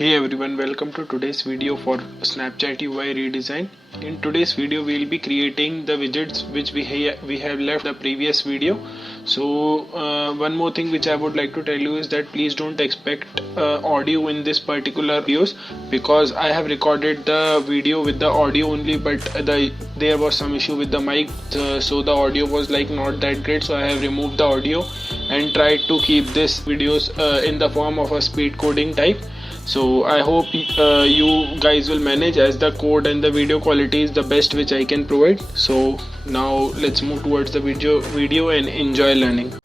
Hey everyone, welcome to today's video for Snapchat UI redesign. In today's video we will be creating the widgets which we have left the previous video. So one more thing which I would like to tell you is that please don't expect audio in this particular videos, because I have recorded the video with the audio only, but there was some issue with the mic, so the audio was like not that great, so I have removed the audio and tried to keep this videos in the form of a speed coding type. So I hope you guys will manage, as the code and the video quality is the best which I can provide. So now let's move towards the video and enjoy learning.